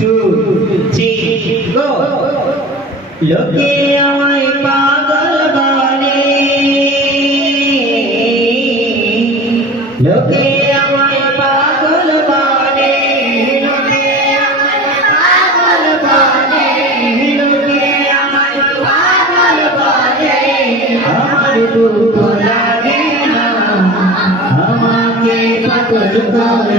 two, three, go. লোকে আমায় পাগল বলে লোকে আমায় পাগল বলে লোকে আমায় পাগল বলে লোকে পাগল বলে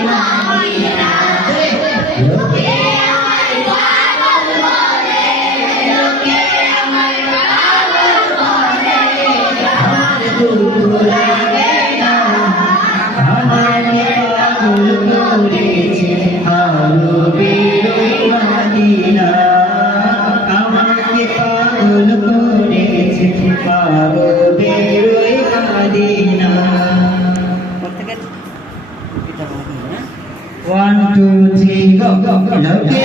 করেছে আলো বেরোই মাদিনা আমাকে পাগল করেছে আলো বেরোই Madina One, two, three, go, go, go, go.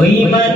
我一般。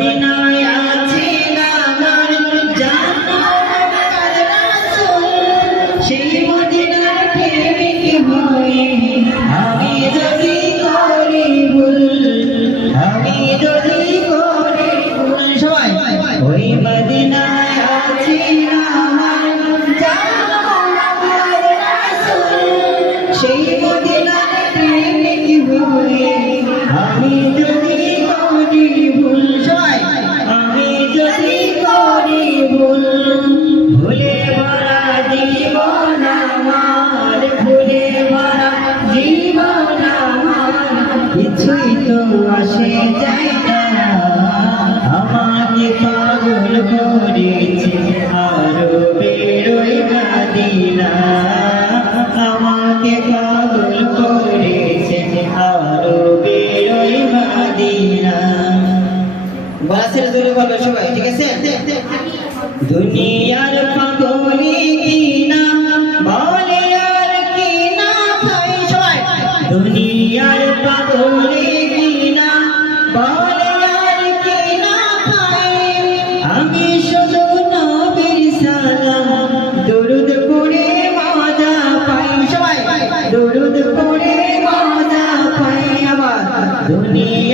দুনিয়ার পাগলি কিনা বলে আর কিনা সবাই দুনিয়ার পাগলি কিনা বলে আর আমি শুধু নবীর দরুদ পড়ে মজা পাই দরুদ পড়ে মজা পাই আমার দুনিয়া